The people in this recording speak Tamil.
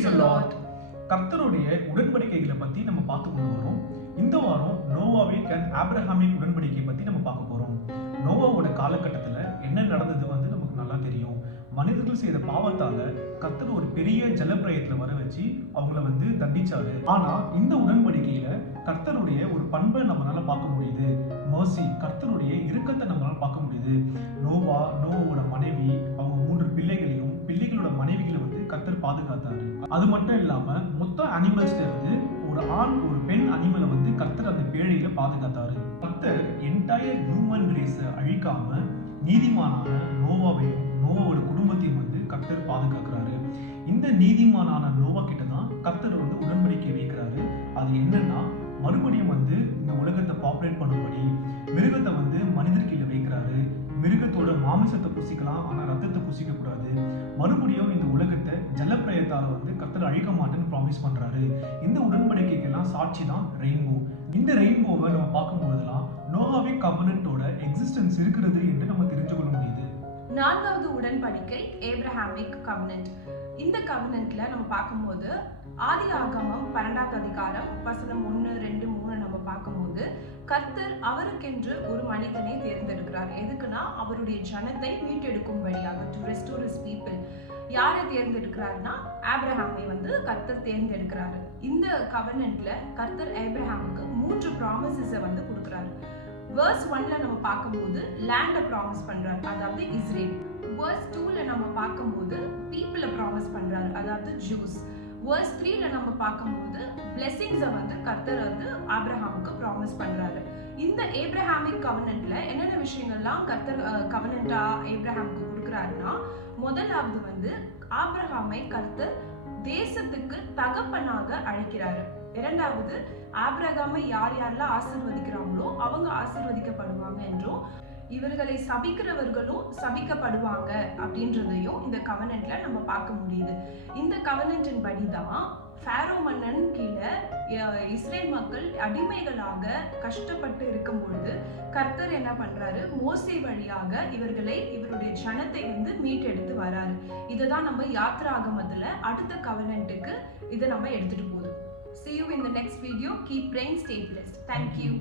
கர்த்தருடைய உடன்படிக்கைகளை பத்தி நம்ம பார்த்து கொண்டு வரோம். இந்த வாரம் நோவாவிக் அண்ட் ஆப்ரஹாமிக் உடன்படிக்கை பத்தி நம்ம பார்க்க போறோம். நோவாவோட காலகட்டத்துல என்ன நடந்தது வந்து நமக்கு நல்லா தெரியும். மனிதர்கள் செய்த பாவத்தால கர்த்தர் ஒரு பெரிய ஜலப்பிரயத்துல வர வச்சு அவங்கள வந்து தண்டிச்சாரு. ஆனா இந்த உடன்படிக்கையில கர்த்தருடைய ஒரு பண்பை நம்மளால பார்க்க முடியுது. மர்சி கர்த்தருடைய இறுக்கத்தை நம்மளால பார்க்க முடியுது. நோவா நோவா பாதுகாத்தாரு. அது மட்டும் இல்லாம மொத்த அனிமல்ஸ்ல இருந்து ஒரு ஆண் ஒரு பெண் அனிமலை வந்து கர்த்தர் அந்த பேழையில பாதுகாத்தாரு. கர்த்தர் என்டையர் ஹியூமன் ரேஸை அழிக்காம நீதிமானான நோவாவையும் நோவாவோட குடும்பத்தையும் வந்து கர்த்தர் பாதுகாக்கிறாரு. இந்த நீதிமானான நோவா கிட்ட தான் கர்த்தர் வந்து உடன்படிக்கை வைக்கிறாரு. அது என்னன்னா மறுபடியும் வந்து இந்த உலகத்தை பாப்புலேட் பண்ணும்படி மிருகத்தை வந்து மனிதர்கீழ வைக்கிறாரு. மிருகத்தோட மாமிசத்தை புசிக்கலாம் ஆனால் ரத்தத்தை பூசிக்க கூடாது மறுபடியும் இந்த உலக ஜலப்பிரயத்தால் வந்து கர்த்தர் அழிக்க மாட்டேன்னு ப்ராமிஸ் பண்றாரு. இந்த உடன்படிக்கைக்கெல்லாம் சாட்சி தான் ரெயின்போ இந்த ரெயின்போவை நம்ம பார்க்கும்போதெல்லாம் நோவாவே கவர்னட்டோட எக்ஸிஸ்டன்ஸ் இருக்கிறது என்று நம்ம தெரிஞ்சு கொள்ள முடியுது. நான்காவது உடன்படிக்கை ஏப்ரஹாமிக் கவனன்ட் இந்த கவனன்ட்ல நம்ம பார்க்கும்போது ஆதி ஆகமம் பன்னெண்டாவது அதிகாரம் வசனம் ஒன்று ரெண்டு மூணு நம்ம பார்க்கும்போது கர்த்தர் அவருக்கென்று ஒரு மனிதனை தேர்ந்தெடுக்கிறார். எதுக்குன்னா அவருடைய ஜனத்தை மீட்டெடுக்கும்படியாக டு ரெஸ்டோர் இஸ் பீப்புள் யாரை தேர்ந்தெடுக்கிறாருன்னா ஆப்ரஹாமை வந்து கர்த்தர் தேர்ந்தெடுக்கிறாரு. இந்த கவர்னன்ட்ல கர்த்தர் ஆப்ரஹாமுக்கு மூன்று ப்ராமிசஸை வந்து கொடுக்குறாரு. வேர்ஸ் ஒன்ல நம்ம பார்க்கும்போது லேண்டை ப்ராமிஸ் பண்றாரு. அதாவது இஸ்ரேல். வேர்ஸ் டூல நம்ம பார்க்கும்போது பீப்புளை ப்ராமிஸ் பண்றாரு. அதாவது ஜூஸ் வேர்ஸ் த்ரீல நம்ம பார்க்கும்போது பிளெஸிங்ஸை வந்து கர்த்தர் வந்து ஆப்ரஹாமுக்கு ப்ராமிஸ் பண்றாரு. இந்த ஏப்ரஹாமிக் கவனன்ட்ல என்னென்ன விஷயங்கள்லாம் கர்த்தர் கவனண்டா ஏப்ரஹாமுக்கு கொடுக்குறாருன்னா முதலாவது வந்து ஆப்ரஹாமை கர்த்தர் தேசத்துக்கு தகப்பனாக அழைக்கிறாரு. இரண்டாவது ஆப்ரகாமை யார் யாரெல்லாம் ஆசிர்வதிக்கிறாங்களோ அவங்க ஆசிர்வதிக்கப்படுவாங்க என்றும் இவர்களை சபிக்கிறவர்களும் சபிக்கப்படுவாங்க அப்படின்றதையும் இந்த கவனன்ட்ல நம்ம பார்க்க முடியுது. இந்த கவனன்ட்டின் படிதான் ஃபேரோ மன்னன் கீழே இஸ்ரேல் மக்கள் அடிமைகளாக கஷ்டப்பட்டு இருக்கும் பொழுது கர்த்தர் என்ன பண்றாரு மோசே வழியாக இவர்களை இவருடைய ஜனத்தை வந்து மீட்டெடுத்து வராரு இதை தான் நம்ம யாத்ராகமத்துல அடுத்த கவனன்ட்டுக்கு இதை நம்ம எடுத்துட்டு போதும் See you in the next video. Keep praying, stay blessed. Thank you.